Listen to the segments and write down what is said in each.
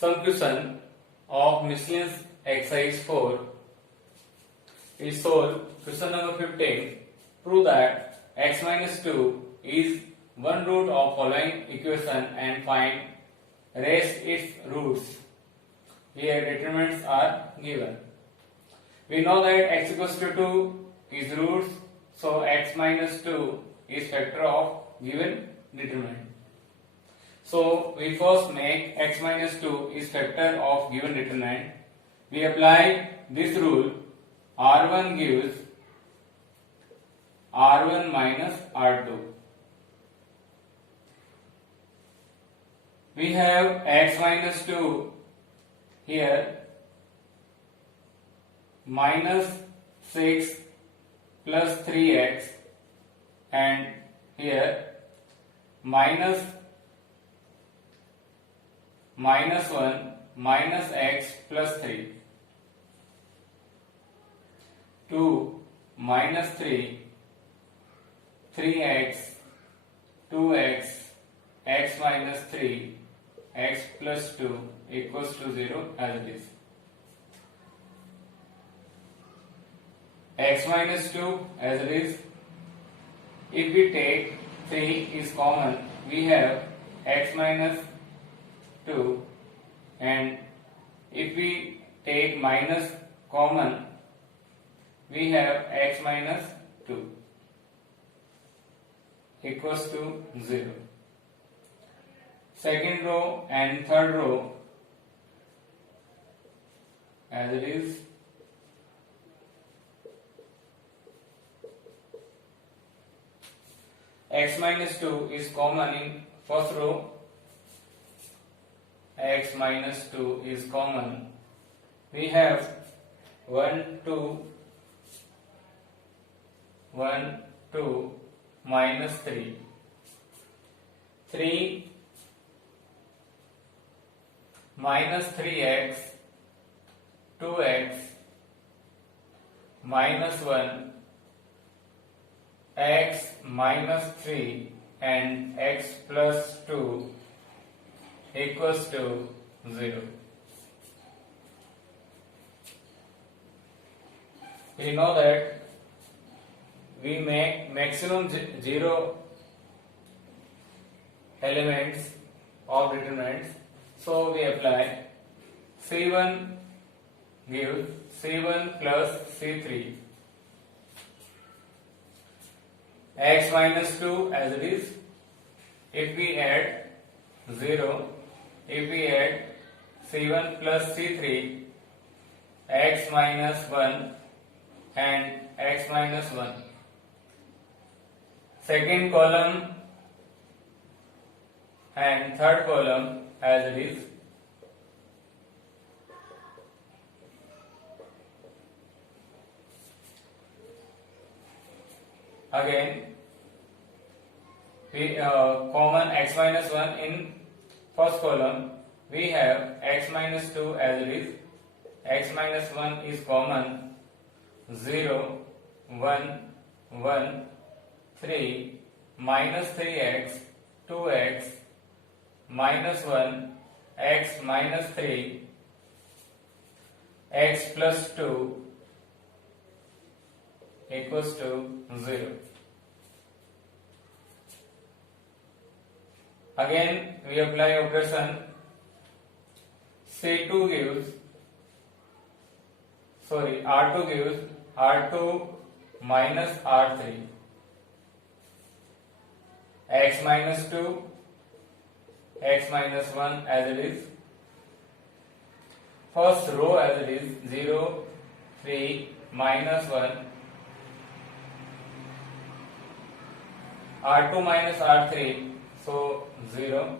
Some question of miscellaneous exercise 4 is solved. Question number 15. Prove that x minus 2 is one root of following equation and find rest its roots. Here determinants are given. We know that x equals to 2 is roots, so x minus 2 is factor of given determinant. So we first make x minus 2 is factor of given determinant. We apply this rule. R1 gives R1 minus R2. We have x minus 2 here minus 6 plus 3x, and here minus 1 minus x plus 3. 2 minus 3, 3x, 2x, x minus 3, x plus 2 equals to 0 as it is. X minus 2 as it is. If we take 3 is common, we have x minus 2, and if we take minus common, we have x minus 2 equals to 0. Second row and third row as it is. X minus 2 is common in first row. X minus 2 is common. We have 1, 2, minus 3. 3 minus 3x, 2x, minus 1, x minus 3, and x plus 2 equals to 0. We know that we make maximum 0 elements of determinants, so we apply C1 gives C1 plus C3, x minus 2 as it is. If we add 0, if we add C1 plus C3, x minus 1 and x minus 1. Second column and third column as it is. Again, we common x minus 1 in first column. We have x minus 2 as it is. X minus 1 is common. 0, 1, 1, 3, minus 3x, 2x, minus 1, x minus 3, x plus 2 equals to 0. Again, we apply operation. R2 gives R2 minus R3, x minus 2, x minus 1 as it is. First row as it is 0, 3, minus 1, R2 minus R3, so 0,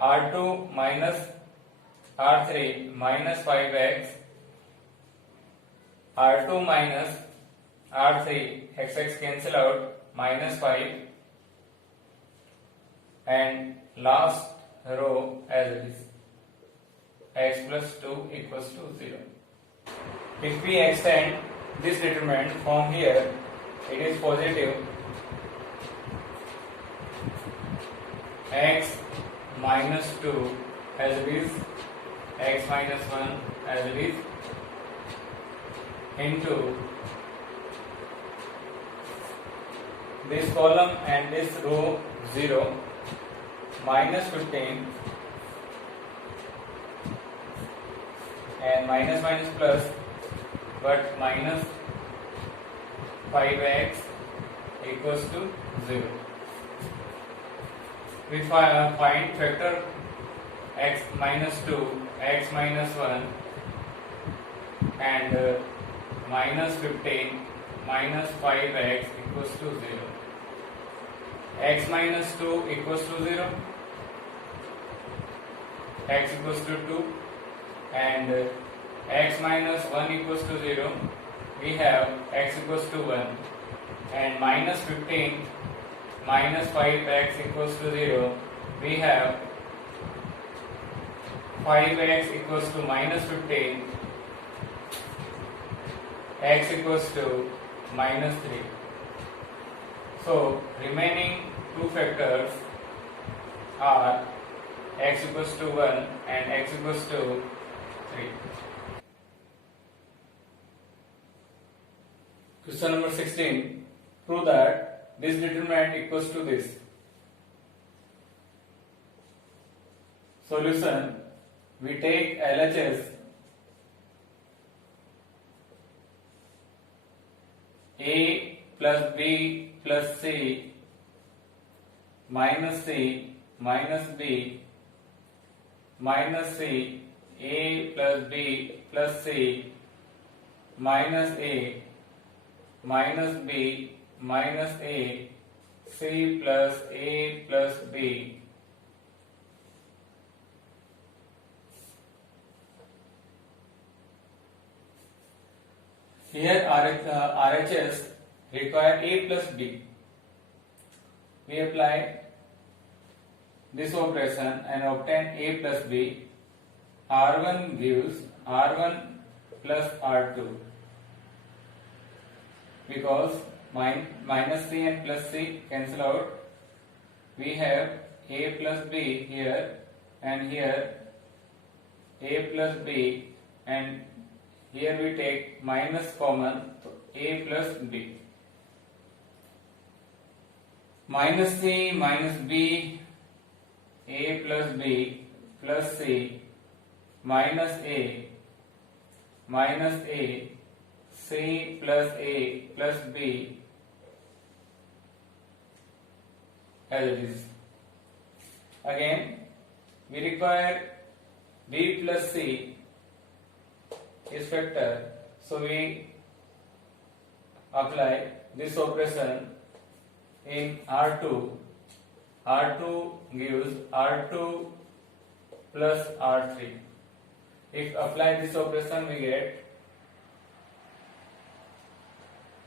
R2 minus R3 minus 5x, R2 minus R3, x cancel out, minus 5, and last row as it is, x plus 2 equals to 0. If we extend this determinant from here, it is positive. X minus 2 as it is, x minus 1 as it is, into this column and this row 0, minus 15 and minus minus plus, but minus 5x equals to 0. We find factor x minus 2, x minus 1 and minus 15 minus 5x equals to 0. X minus 2 equals to 0, x equals to 2 and x minus 1 equals to 0. We have x equals to 1 and minus 15 minus 5x equals to 0. We have 5x equals to minus 15, x equals to minus 3. So remaining two factors are x equals to 1 and x equals to 3. Question number 16. Prove that this determinant equals to this. Solution. We take LHS A plus B plus C minus C minus B minus C, A plus B plus C minus A minus B minus A, C plus A plus B. Here RHS require A plus B. We apply this operation and obtain A plus B. R1 gives R1 plus R2 because minus C and plus C cancel out. We have A plus B here and here A plus B, and here we take minus common, so A plus B. Minus C minus B, A plus B plus C minus A minus A, C plus A plus B as it is. Again we require B plus C is factor, so we apply this operation in R2. R2 gives R2 plus R3. If apply this operation, we get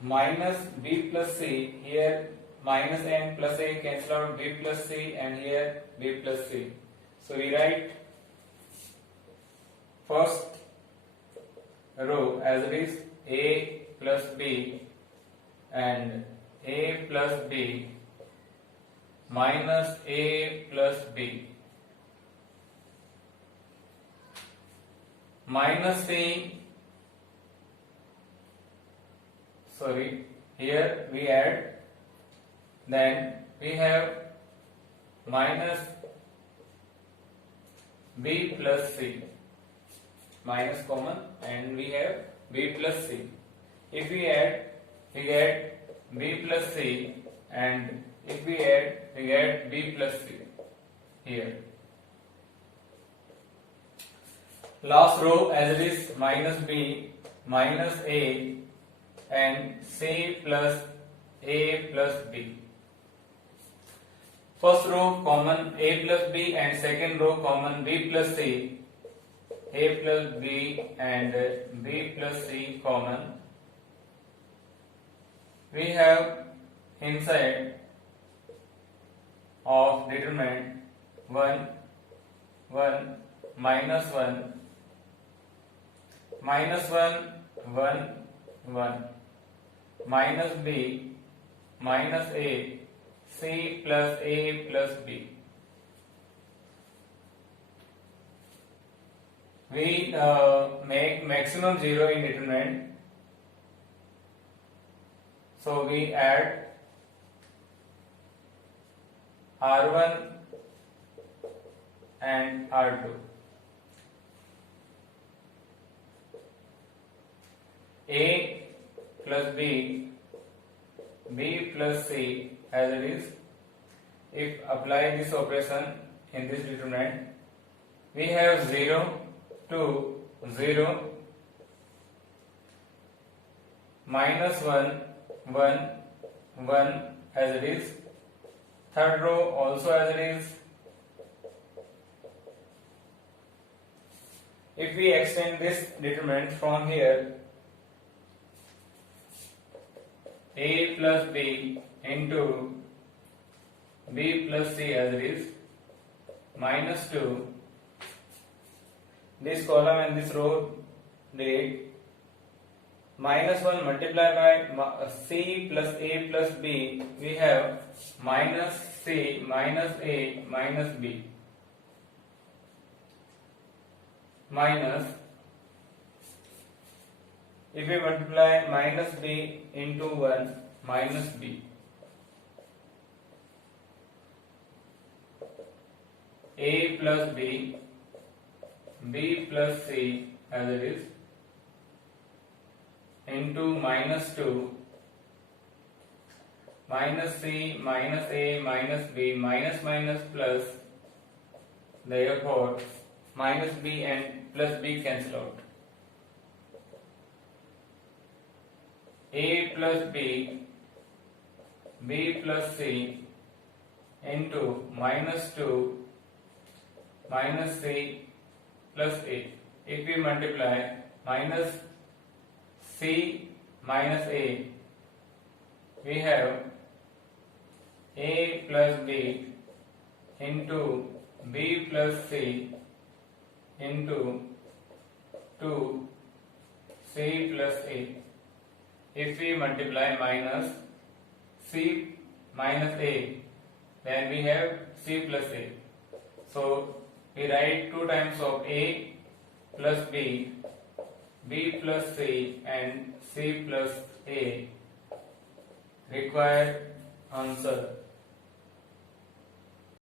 minus B plus C. Here minus and plus A cancel out, B plus C, and here B plus C. So we write first row as it is A plus B and A plus B minus A plus B minus C, here we add, then we have minus B plus C, minus common, and we have B plus C. If we add, we get B plus C, and if we add, we get B plus C here. Last row as it is minus B minus A and C plus A plus B. First row common A plus B and second row common B plus C. A plus B and B plus C common. We have inside of determinant 1, 1, minus 1, minus 1, 1, 1, minus B, minus A, C plus A plus B. we make maximum 0 in determinant. So we add R1 and R2. A plus B, B plus C as it is. If apply this operation in this determinant, we have 0 to 0, minus 1, 1, 1 as it is. Third row also as it is. If we extend this determinant from here, A plus B into B plus C as it is, minus 2, this column and this row delete, minus 1 multiplied by C plus A plus B, we have minus C minus A minus B, minus, if we multiply minus B into 1, minus B, A plus B, B plus C as it is, into minus 2, minus C minus A minus B, minus minus plus, therefore minus B and plus B cancel out. A plus B, B plus C into minus 2, minus C plus A. If we multiply minus C minus A, we have A plus B into B plus C into 2 C plus A. If we multiply minus C minus A, then we have C plus A. So we write 2 times of A plus B, B plus C and C plus A. Required answer